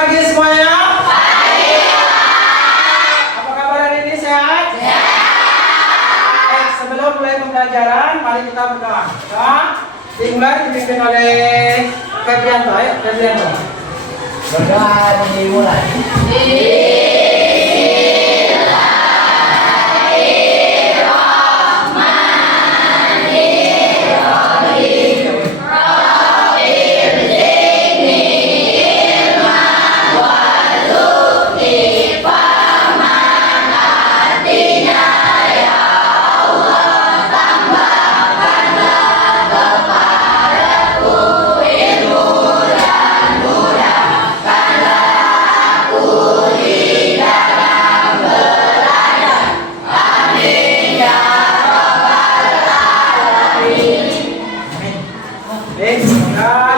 Pagi semuanya. Pagi. Apa kabar hari ini, sehat? Sehat. Sebelum mulai pembelajaran, mari kita berdoa. Dimulai dipimpin oleh Febrianto. Ayo, Febrianto. Berdoa dimulai.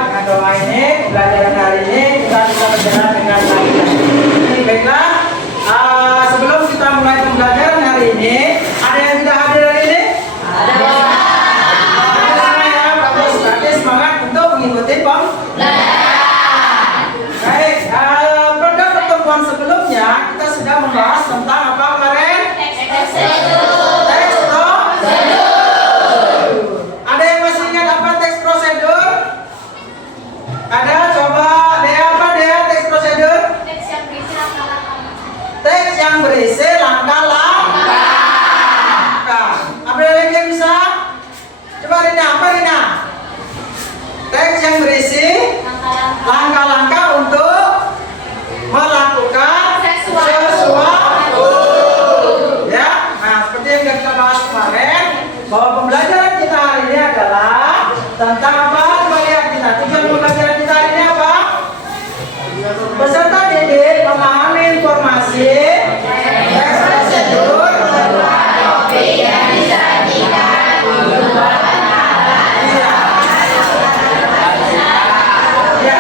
Dengan doa ini, pembelajaran hari ini kita bisa berjalan dengan baik. Baiklah, sebelum kita mulai pembelajaran hari ini, ada yang tidak hadir hari ini? Ada. Semuanya bagus, berarti semangat untuk mengikuti pembelajaran. Baik, pada pertemuan sebelumnya kita sudah membahas tentang apa kemarin? Teks prosedur. Ada yang masih ingat apa teks prosedur? Ada, coba Dea, apa Dea teks prosedur? Teks yang berisi langkah-langkah. Teks yang berisi langkah-langkah. Apa lagi yang bisa? Coba Rina, apa Rina? Teks yang berisi langkah-langkah untuk melakukan sesuatu. Ya, nah seperti yang kita bahas kemarin, bahwa pembelajaran kita hari ini adalah tentang apa? Coba lihat kita, tujuan pembelajaran kita hari ini apa? Peserta didik memahami informasi teks prosedur yang disajikan. Ya,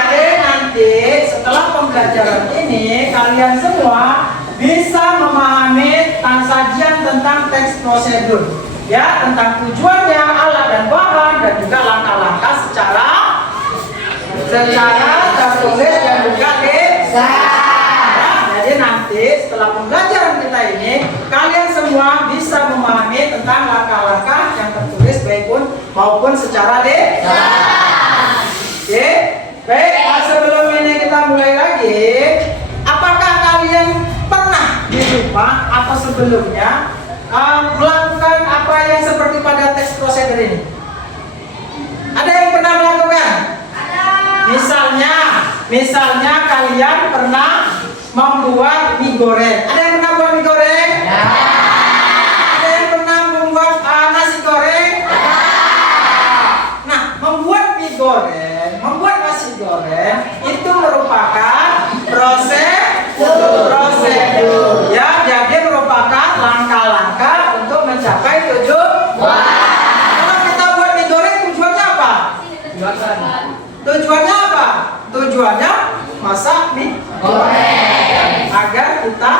jadi nanti setelah pembelajaran ini kalian semua bisa memahami sajian tentang teks prosedur, ya, tentang tujuannya, alat dan bahan, dan juga langkah-langkah secara tertulis dan juga ya, jadi nanti setelah pembelajaran kita ini kalian semua bisa memahami tentang langkah-langkah yang tertulis baik pun maupun secara Oke, baik. Sebelum ini kita mulai lagi, apakah kalian pernah di rumah atau sebelumnya melakukan apa yang seperti pada teks prosedur ini? Ada yang pernah melakukan? Misalnya kalian pernah membuat mie goreng. Ada yang pernah buat mie goreng? Ya. Ada yang pernah membuat nasi goreng? Ya. Nah, membuat mie goreng, membuat nasi goreng itu merupakan prosedur. Ya, jadi merupakan langkah-langkah untuk mencapai tujuan. Kalau kita buat mie goreng tujuannya apa? Tujuannya apa? Tujuannya masak mie goreng agar kita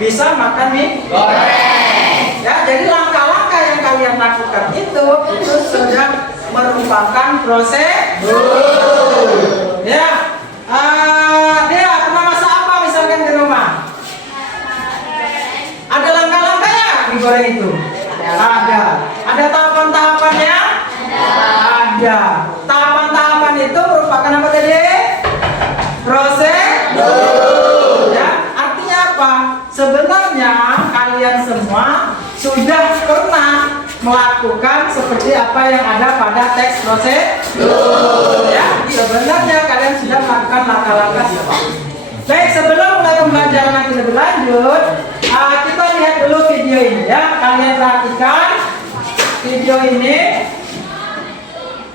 bisa makan mie goreng. Ya, jadi langkah-langkah yang kalian lakukan itu sudah merupakan prosedur. Ya, dia pernah masak apa misalkan di rumah? Ada langkah-langkahnya mie goreng itu? Ada. Ada tahapan-tahapannya? Ada. Tahapan-tahapan itu merupakan apa tadi? Prosedur. Ya, artinya apa? Sebenarnya kalian semua sudah pernah melakukan seperti apa yang ada pada teks prosedur. Ya, sebenarnya kalian sudah melakukan langkah-langkah. Baik, sebelum mulai pembelajaran nanti lebih lanjut, kita lihat dulu video ini ya. Kalian perhatikan video ini.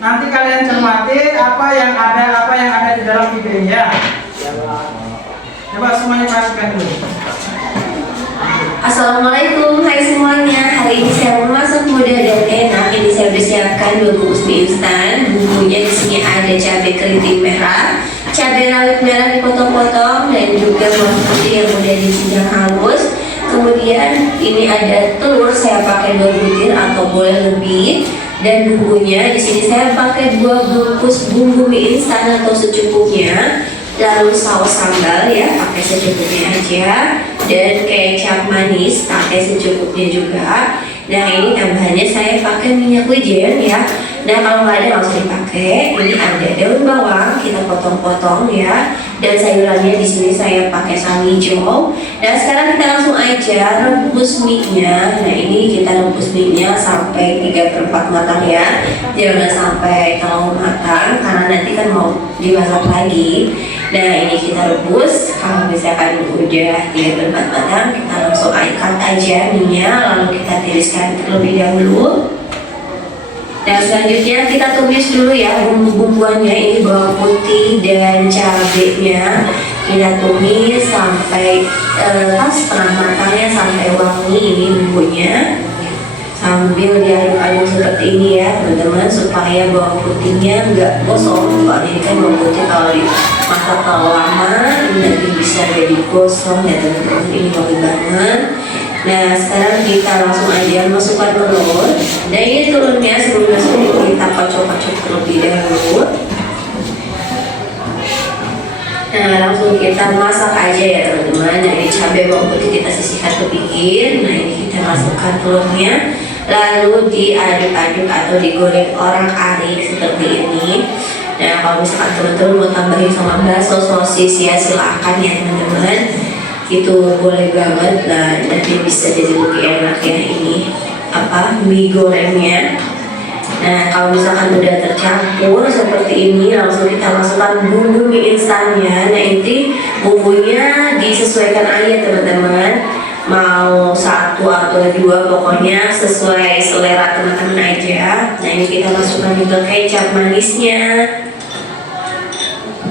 Nanti kalian cermati apa yang ada di dalam video ini ya. Coba semuanya perhatikan dulu. Assalamualaikum, hai semuanya. Hari ini saya memasak mudah dan enak. Ini saya bersiapkan 2 bungkus mie instan. Bumbunya di sini ada cabai keriting merah, cabai rawit merah dipotong-potong, dan juga bawang putih yang udah dicincang halus. Kemudian ini ada telur, saya pakai 2 butir atau boleh lebih. Dan bumbunya di sini saya pakai 2 bungkus bumbu mie instan atau secukupnya. lalu saus sambal ya pakai secukupnya aja, dan kecap manis pakai secukupnya juga. Nah ini tambahannya saya pakai minyak wijen ya. Nah kalau nggak ada nggak usah dipakai. Ini ada daun bawang kita potong-potong ya, dan sayurannya di sini saya pakai sawi hijau. Nah sekarang kita langsung aja rebus mie-nya. Nah ini kita rebus mie-nya sampai 3/4 matang ya, jangan sampai terlalu matang karena nanti kan mau dimasak lagi. Nah ini kita rebus. Kalau misalkan udah 3/4 matang, kita langsung angkat aja mie-nya, lalu kita tiriskan terlebih dahulu. Nah selanjutnya kita tumis dulu ya bumbu-bumbuannya. Ini bawang putih dan cabenya kita tumis sampai pas setengah matangnya, sampai wangi ini bumbunya, sambil diaduk-aduk seperti ini ya teman-teman, supaya bawang putihnya nggak gosong. Soalnya ini kan bawang putih kalau dimasak terlalu lama ini nanti bisa jadi gosong ya teman-teman. Ini wangi banget. Nah sekarang kita langsung aja masukkan telur. Nah ini telurnya sebelum masuk kita kocok-kocok terlebih dahulu. Nah langsung kita masak aja ya teman-teman. Nah ini cabai bawang putih kita sisihkan ke pinggir. Nah ini kita masukkan telurnya, lalu diaduk-aduk atau digoreng orak-arik seperti ini. Nah kalau misalkan teman-teman mau tambahin sama bakso, sosis ya silahkan ya teman-teman, itu boleh banget. Nah nanti bisa jadi lebih enak ya ini mie gorengnya. Nah kalau misalkan udah tercampur seperti ini, langsung kita masukkan bumbu mie instannya. Nah ini bumbunya disesuaikan aja teman-teman, mau 1 atau 2 pokoknya sesuai selera teman-teman aja. Nah ini kita masukkan juga kecap manisnya,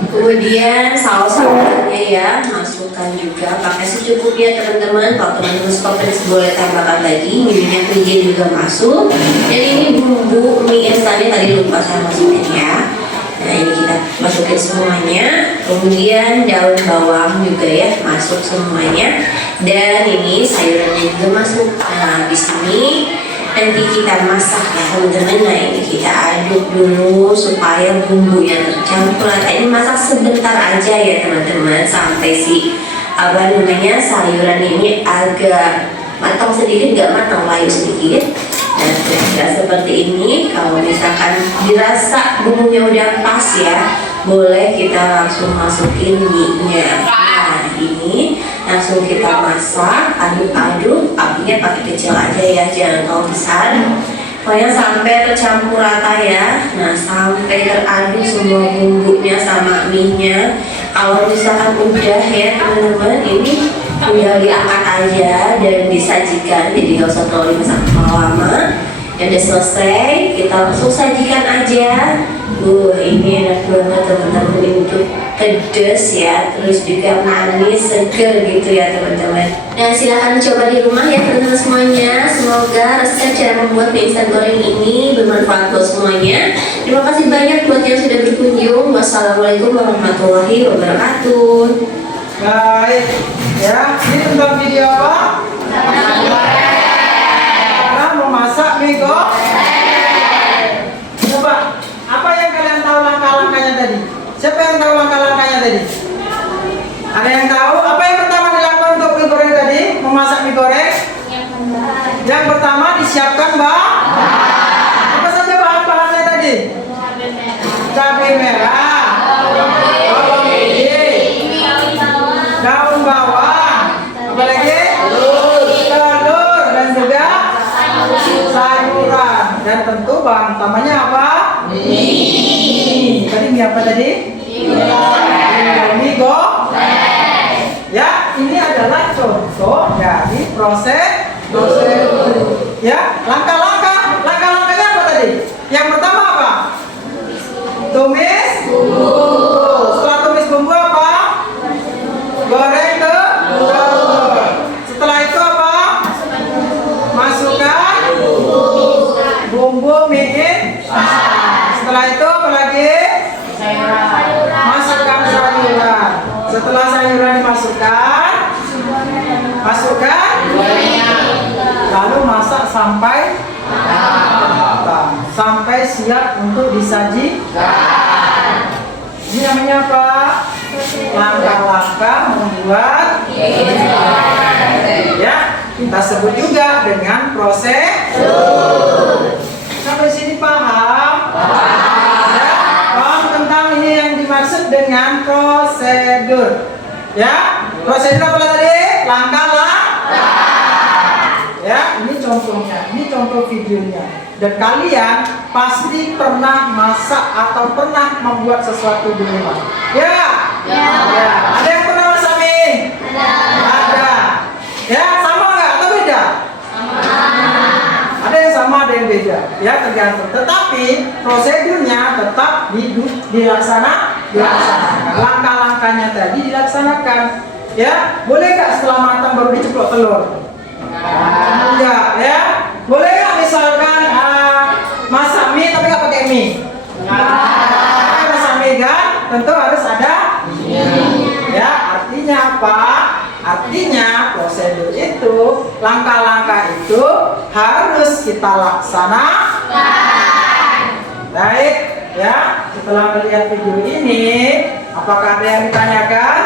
kemudian saus sambalnya ya masukkan juga pakai secukupnya teman-teman. Kalau teman-teman suka pedas boleh tambahkan lagi. Minyak wijen juga masuk, dan ini bumbu mie instannya tadi lupa saya masukin ya. Nah ini kita masukin semuanya, kemudian daun bawang juga ya masuk semuanya, dan ini sayurannya juga masuk. Nah di sini nanti kita masak ya teman-teman. Nah ini kita aduk dulu supaya bumbunya tercampur. Ini masak sebentar aja ya teman-teman, sampai si sayuran ini agak matang sedikit, nggak matang, layu sedikit. Nah kira-kira seperti ini. Kalau misalkan dirasa bumbunya udah pas ya, boleh kita langsung masukin mie-nya. Nah ini langsung kita masak, aduk-aduk, apinya pakai kecil aja ya, jangan terlalu besar. Pokoknya sampai tercampur rata ya. Nah sampai teraduk semua bumbunya sama mie-nya. Kalau misalkan udah ya teman-teman, ini tinggal diangkat aja dan disajikan, jadi nggak usah terlalu dimasak terlalu lama. Dan udah selesai, kita langsung sajikan aja. Ini enak banget teman-teman, untuk pedas ya, terus juga manis, seger gitu ya teman-teman. Nah silahkan coba di rumah ya teman-teman semuanya. Semoga resep cara membuat mie instan goreng ini bermanfaat buat semuanya. Terima kasih banyak buat yang sudah berkunjung. Wassalamualaikum warahmatullahi wabarakatuh. Baik ya, ini tentang video apa? Cara memasak mie goreng. Coba, apa yang kalian tahu langkah-langkahnya tadi? Siapa yang tahu langkah-langkahnya tadi? Ada yang tahu? Apa yang pertama dilakukan untuk mie goreng tadi? Memasak mie goreng? Yang pertama disiapkan apa saja bahan-bahannya tadi? Cabai merah, bawang putih, daun bawang, apa lagi? Telur, dan juga sayuran. Dan tentu bahan utamanya apa? Mie. Tadi mie apa tadi? Mie goreng. Ya, ini adalah contoh dari proses ya, langkahnya apa tadi? Yang pertama apa? Tumis bumbu. Setelah tumis bumbu apa? Goreng telur. Setelah itu apa? Masukkan bumbu mie. Setelah itu apa lagi? Masukkan sayuran. Setelah sayuran dimasukkan, masukkan, lalu masak sampai matang, sampai siap untuk disajikan. Ini namanya apa? langkah-langkah membuat ya, kita sebut juga dengan prosedur. Sampai sini paham? Ya, paham tentang ini yang dimaksud dengan prosedur. Ya, prosedur apa tadi? Langkah-langkah. Ya, ini contohnya, ini contoh videonya. Dan kalian pasti pernah masak atau pernah membuat sesuatu di rumah. Ya? Ya. Ada yang pernah masak mie? Ada. Ya, sama nggak atau beda? Sama. Ada yang sama, ada yang beda. Ya, tergantung. Tetapi prosedurnya tetap dilaksanakan. Langkah-langkahnya tadi dilaksanakan. Ya, boleh nggak setelah matang baru diceplok telur? Enggak, ya. Boleh nggak misalkan masak mie tapi nggak pakai mie? Enggak. Masak mie kan tentu harus ada mie. Ya, artinya apa? Artinya prosedur itu, langkah-langkah itu harus kita laksanakan. Baik, ya. Setelah melihat video ini, apakah ada yang ditanyakan?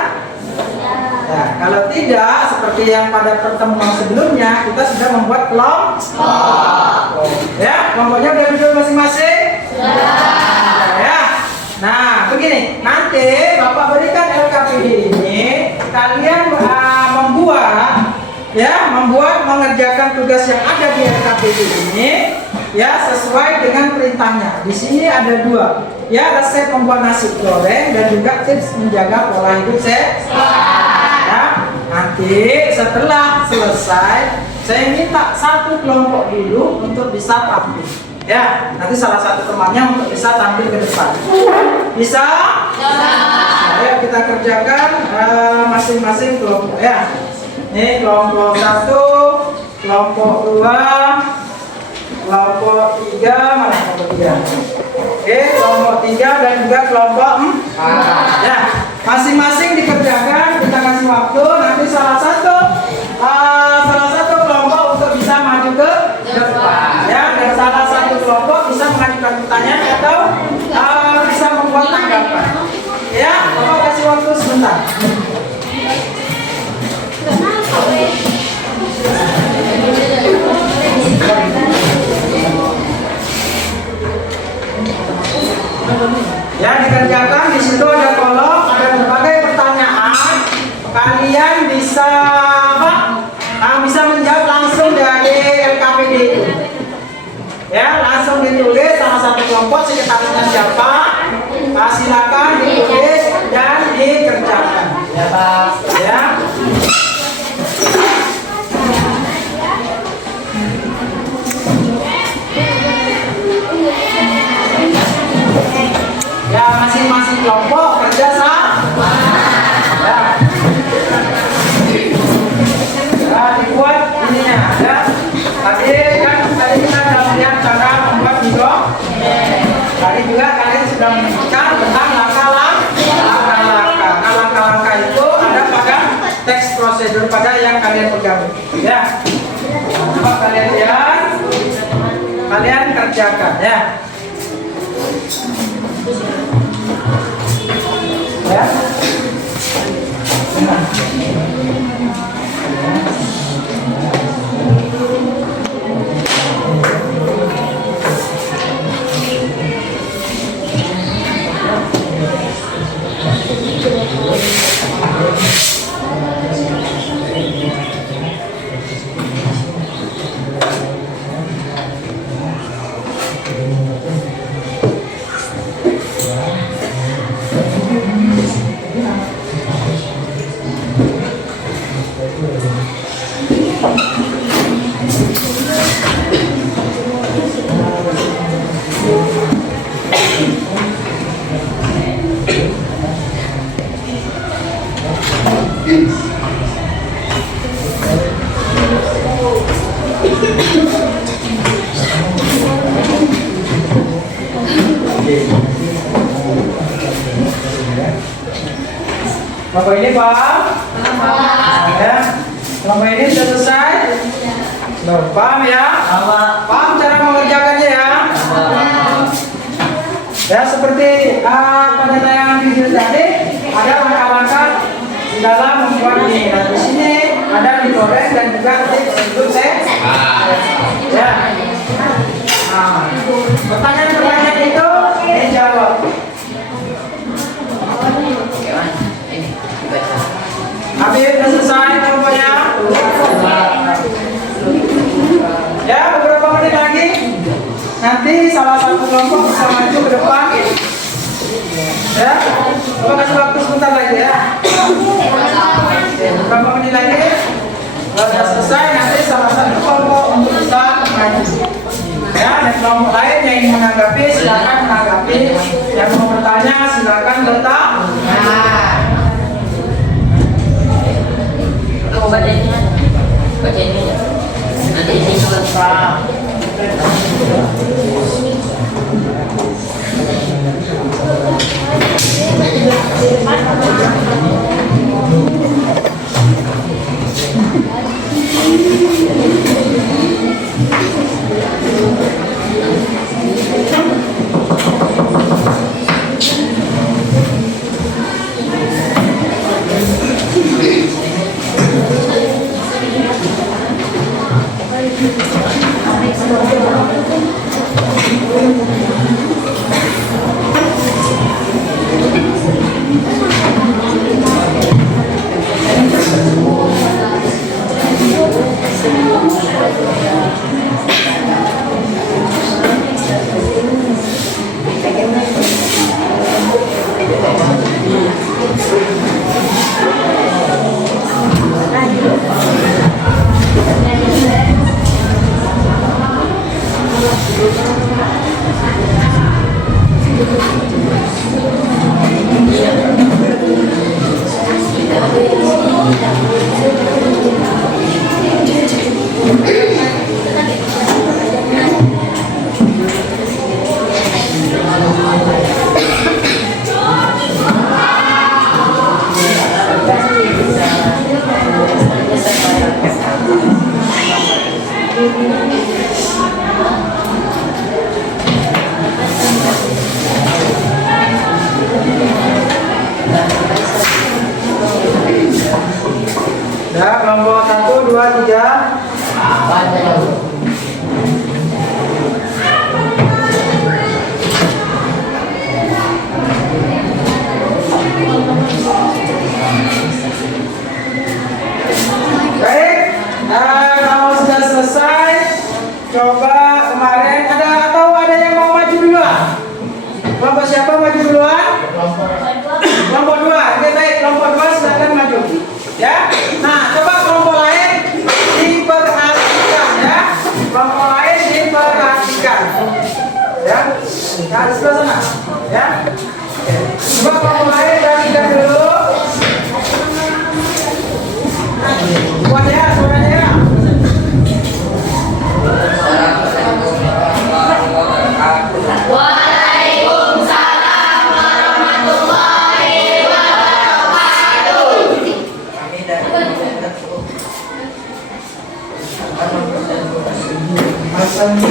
Ya, kalau tidak, seperti yang pada pertemuan sebelumnya, kita sudah membuat kelompok. Ya, kelompoknya udah video masing-masing? Sudah. Ya. Nah, begini, nanti Bapak berikan LKPD ini, kalian mengerjakan tugas yang ada di LKPD ini, ya, sesuai dengan perintahnya. Di sini ada 2, ya, resep membuat nasi goreng dan juga tips menjaga pola hidup sehat. Ya, nanti setelah selesai, saya minta satu kelompok dulu untuk bisa tampil. Ya, nanti salah satu temannya untuk bisa tampil ke depan. Bisa? Ayo kita kerjakan masing-masing kelompok ya. Ini kelompok 1, kelompok 2, kelompok 3, mana kelompok 3? Oke, kelompok 3 dan juga kelompok 4. Ya, masing-masing dikerjakan, kita kasih waktu, nanti salah satu kelompok untuk bisa maju ke depan. Ya, dan salah satu kelompok bisa mengajukan pertanyaan atau bisa membuat tanggapan. Ya, Bapak kasih waktu sebentar. Ya, dikerjakan. Di situ ada kolom, ada berbagai pertanyaan. Kalian bisa bisa menjawab langsung dari LKPD itu. Ya, langsung ditulis sama satu kelompok, sekretarisnya siapa. Silakan ditulis dan dikerjakan. Ya, Pak. Ya. Ya, masing-masing kelompok kerja sama. Ya. Nah, dibuat ininya ya. Tadi kita sudah melihat cara membuat video. Tadi juga kalian sudah menunjukkan tentang langkah-langkah. Nah, langkah-langkah itu ada pada teks prosedur pada yang kalian pegang. Ya. Coba kalian lihat. Kalian kerjakan ya. Ya. Bapak ini paham? Ya. Bapak ini sudah selesai? Paham ya? Paham cara mengerjakannya ya? Ya, seperti pada tayangan video tadi ada langkah-langkah dalam membuat mie. Nah, di sini ada mie goreng dan juga tips untuk ya. Nah, pertanyaan-pertanyaan itu dijawab. Habis sudah selesai kelompoknya? Ya, beberapa menit lagi. Nanti salah satu kelompok bisa maju ke depan. Ya, coba kasih waktu sebentar lagi ya. Beberapa menit lagi. Kalau sudah selesai, nanti salah satu kelompok untuk bisa maju. Ya, dan kelompok lain yang ingin menanggapi silakan menanggapi. Yang mau bertanya silakan bertanya. Aku baca ini aja. Nanti ini juga. Ya, kelompok 1, 2, 3. Baik, kalau sudah selesai, coba kemarin ada yang mau maju duluan? Kelompok siapa maju duluan? Kelompok 2. Oke, baik, kelompok 2 silakan maju. Ya. Nah, coba kelompok lain diperhatikan ya. Kelompok lain diperhatikan. Ya. Nah, di sebelah sana. Ya. Oke. Coba kelompok lain perhatikan dulu. Suaranya ya.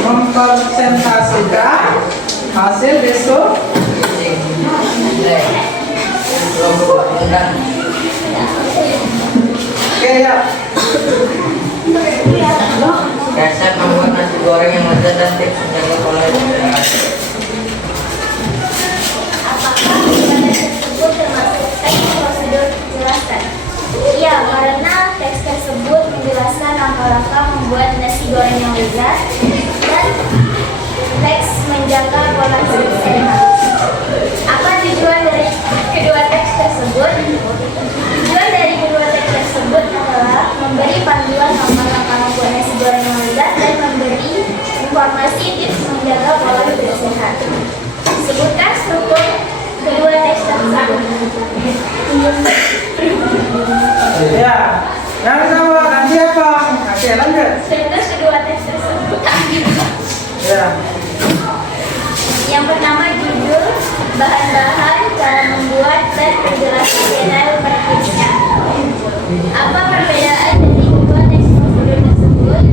Mempresentasikan hasil besok. Oke ya. Resep membuat nasi goreng yang lezat dan tips menjaga pola hidupnya. Apakah teks tersebut termasuk teks prosedur jelaskan? Iya, karena teks tersebut menjelaskan langkah-langkah membuat nasi goreng yang lezat dan teks menjaga pola hidup sehat. Apa tujuan dari kedua teks tersebut? Tujuan dari kedua teks tersebut adalah memberi panduan langkah-langkah membuat nasi goreng yang lezat dan memberi informasi tips menjaga pola hidup sehat. Sebutkan struktur kedua teks tersebut. Ya. Yang sama nanti apa? Oke, lanjut. Struktur kedua teks tersebut. Ya. Yang pertama judul, bahan-bahan, cara membuat, dan penjelasan detail per tipsnya. Apa perbedaan dari kedua teks prosedur tersebut?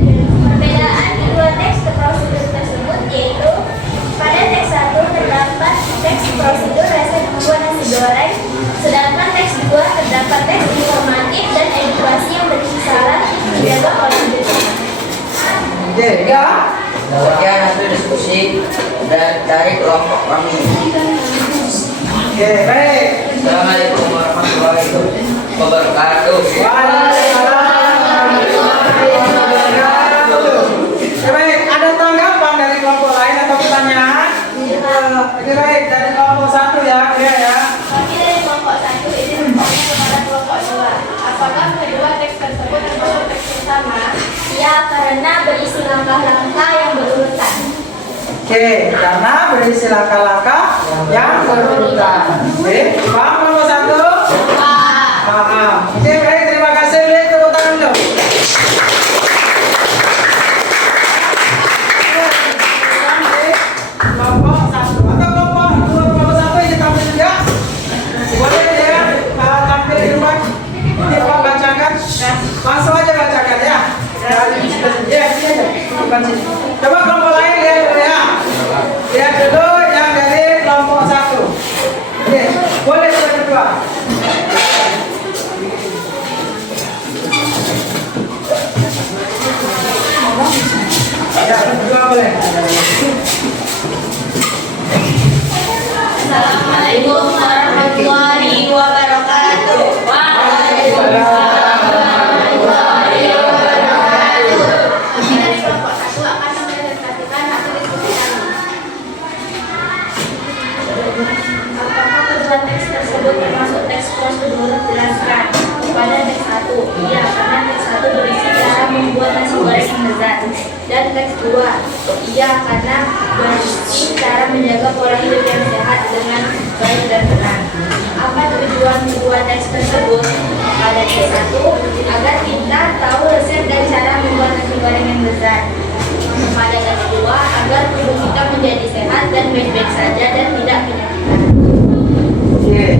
Perbedaan kedua teks prosedur tersebut yaitu pada teks 1 terdapat teks prosedur resep membuat nasi goreng, sedangkan teks 2 terdapat teks informasi Sekian hasil diskusi dari kelompok kami. Oke, baik. Assalamualaikum warahmatullahi wabarakatuh. Oke, baik. Ada tanggapan dari kelompok lain atau pertanyaan? Oke, baik. Dari kelompok 1 ya, ya. Kami dari kelompok 1 izin bertanya kepada kelompok 2. Apakah kedua teks tersebut termasuk teks yang sama? Ya, karena berisi langkah-langkah yang berurutan. Oke, karena berisi langkah-langkah yang berurutan. Oke, paham kelompok 1? Paham. Oke, baik. Terima kasih. Beri tepuk tangan dulu. Kelompok 1 atau kelompok 2, kelompok 1 ini tampil juga. Boleh ya, tampil di rumah. Ini Pak bacakan. Langsung aja bacakan ya. Ya, sini aja. Bukan sini. Coba kelompok lain lihat dulu ya. Lihat dulu yang dari kelompok 1. Oke, boleh coba kedua. Ya, kedua boleh. Assalamualaikum warahmatullahi wabarakatuh. Kami dari kelompok 1 akan mempresentasikan hasil diskusi kami. Apakah kedua teks tersebut termasuk teks prosedur? Jelaskan. Pada teks 1, iya, karena teks 1 berisi cara membuat nasi goreng yang lezat. Dan teks 2, iya, karena berisi cara menjaga pola hidup yang sehat dengan baik dan benar. Apa tujuan kedua teks tersebut? Pada teks 1, agar kita tahu resep dan cara membuat nasi goreng yang lezat. Pada teks 2, agar tubuh kita menjadi sehat dan baik-baik saja dan tidak penyakitan. Oke.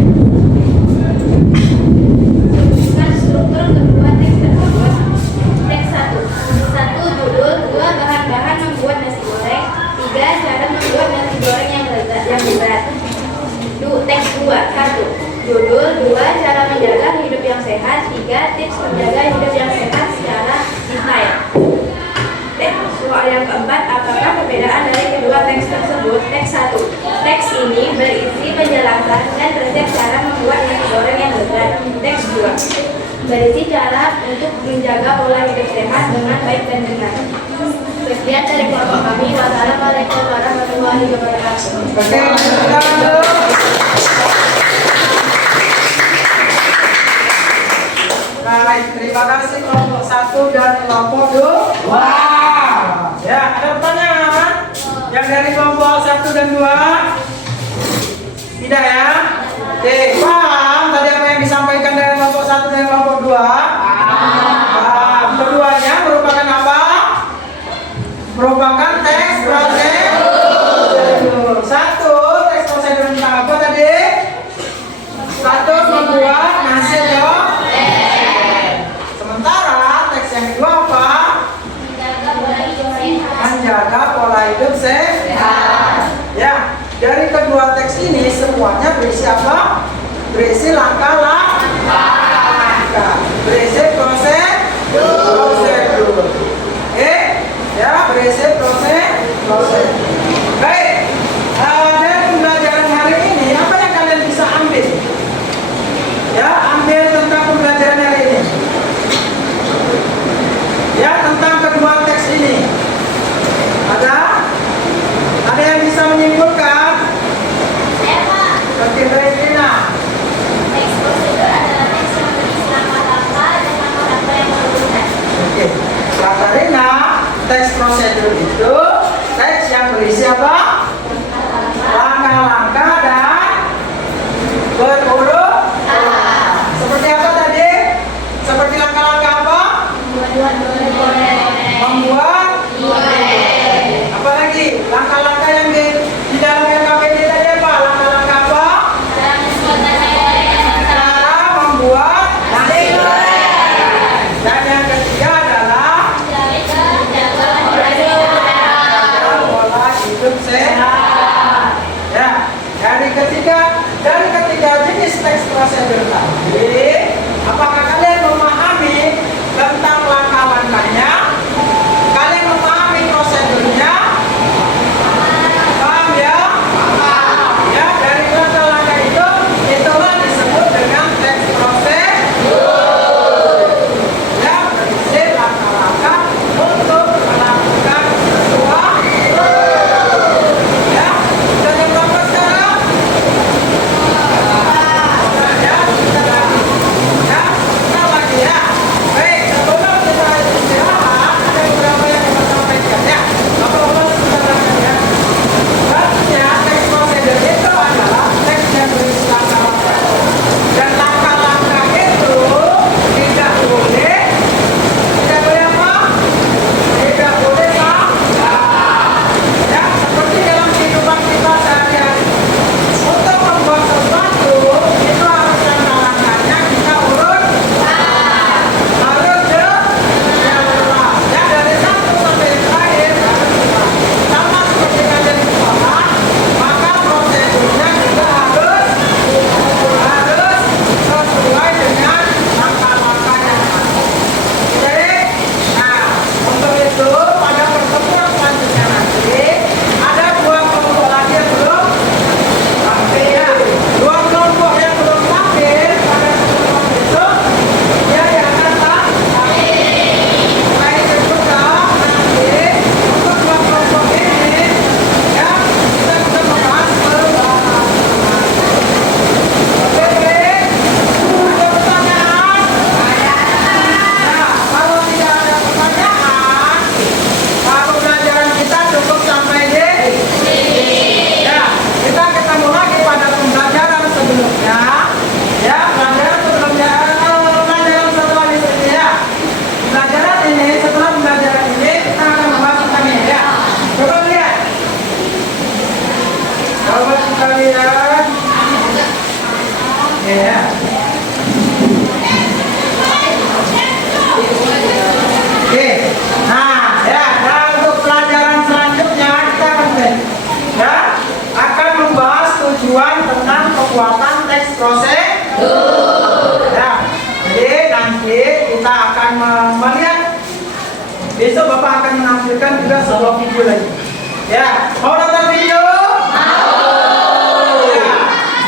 Dengan struktur kedua teks tersebut. Teks 1, judul. 2, bahan-bahan membuat nasi goreng. 3, cara membuat nasi goreng yang lezat yang berat. Teks 2, 1, judul. 2, cara menjaga hidup yang sehat. 3, tips menjaga hidup yang sehat secara detail. Soal yang keempat, apakah perbedaan dari kedua teks tersebut? Teks 1, teks ini berisi penjelasan dan resep cara membuat nasi goreng yang lezat. Teks 2, berisi cara untuk menjaga pola hidup sehat dengan baik dan benar. Sekian dari kelompok kami. Wassalamualaikum warahmatullahi wabarakatuh. Oke, tepuk tangan dulu. Baik, terima kasih kelompok 1 dan kelompok 2. Ya, ada pertanyaan? Yang dari kelompok 1 dan 2? Tidak ya? Oke, paham tadi apa yang disampaikan dari kelompok 1 dan kelompok 2? Paham. Keduanya merupakan apa? Merupakan teks prosedur. 1, teks prosedur tentang apa tadi? 1, membuat nasi goreng. Sementara teks yang kedua apa? Menjaga pola hidup sehat. Ya, dari kedua teks ini semuanya berisi apa? Berisi langkah-langkah. Berisi prosedur. Oke? Ya, berisi prosedur. Baik. Dari pembelajaran hari ini, apa yang kalian bisa ambil? Ya, ambil tentang pembelajaran hari ini. Ya, tentang kedua teks ini. Ada yang bisa menyimpulkan? Oke, baik, Rina. Teks prosedur adalah teks yang berisi langkah-langkah dan langkah-langkah yang berurutan. Oke, kata Rina, teks prosedur itu teks yang berisi apa? Langkah-langkah dan berurut. Seperti apa tadi? Seperti langkah-langkah apa? Membuat. Apalagi langkah-langkah yang di dalam LKPD tadi apa? Langkah-langkah apa? Cara membuat nasi goreng. Dan yang ketiga adalah pola hidup sehat. melihat, besok Bapak akan menampilkan juga sebuah video lagi. Ya, mau nonton video? Mau. Ya.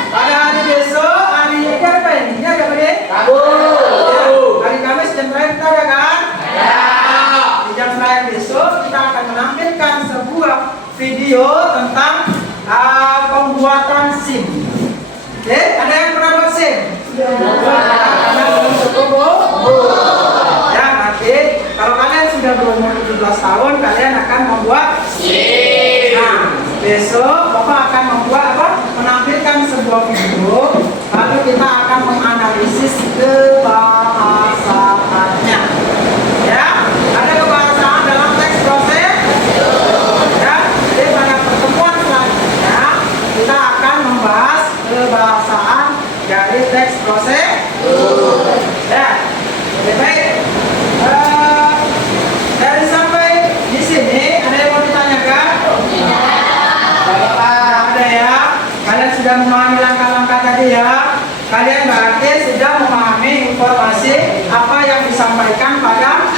Pada hari besok, hari ini apa ini? Ini ada apa nih? Ya. Hari Kamis jam terakhir kita ada kan? Ya. Di jam terakhir besok kita akan menampilkan sebuah video tentang pembuatan SIM. Oke, ada yang pernah buat SIM? Karena belum cukup, Bu. Ya, nanti kalau kalian sudah berumur 17 tahun, kalian akan membuat SIM. Nah, besok Bapak akan membuat apa? Menampilkan sebuah video, lalu kita akan menganalisis kebahasaannya. Ya, ada kebahasaan dalam teks proses. Ya, jadi pada pertemuan selanjutnya kita akan membahas kebahasaan dari teks proses. Ya, oke, baik. Dari sampai di sini ada yang mau ditanyakan? Ada ya. Kalian sudah memahami langkah-langkah tadi ya. Kalian berarti sudah memahami informasi apa yang disampaikan pada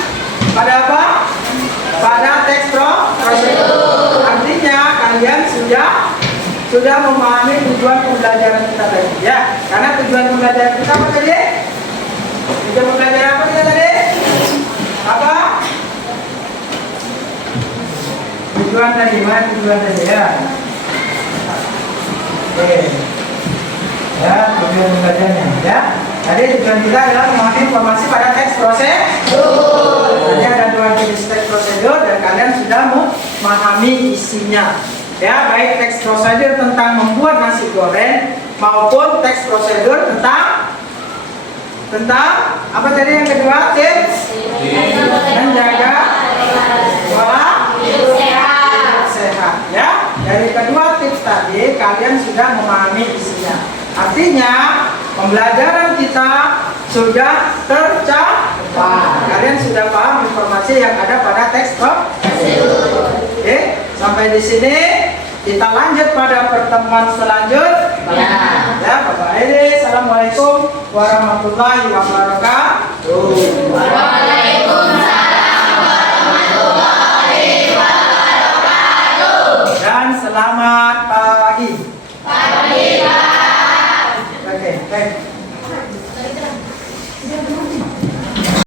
apa? Pada teks prosedur. Artinya kalian sudah memahami tujuan pembelajaran kita tadi ya. Karena tujuan pembelajaran kita apa tadi? Tujuan pembelajaran apa kita tadi? Apa? Tujuan tadi, mana tujuan tadi ya? Oke. Ya, tujuan pembelajarannya ya. Jadi tujuan kita adalah memahami informasi pada teks prosedur. Tadi ada dua jenis teks prosedur dan kalian sudah memahami isinya. Ya, baik teks prosedur tentang membuat nasi goreng maupun teks prosedur tentang apa tadi yang kedua? Tips menjaga pola hidup sehat. Ya, dari kedua tips tadi kalian sudah memahami isinya. Artinya pembelajaran kita sudah tercapai. Kalian sudah paham informasi yang ada pada teks prosedur. Oke, sampai di sini kita lanjut pada pertemuan selanjutnya. Ya, Bapak Edi, assalamualaikum warahmatullahi wabarakatuh. Waalaikumsalam warahmatullahi wabarakatuh. Dan selamat pagi. Pagi, Pak. Oke, baik.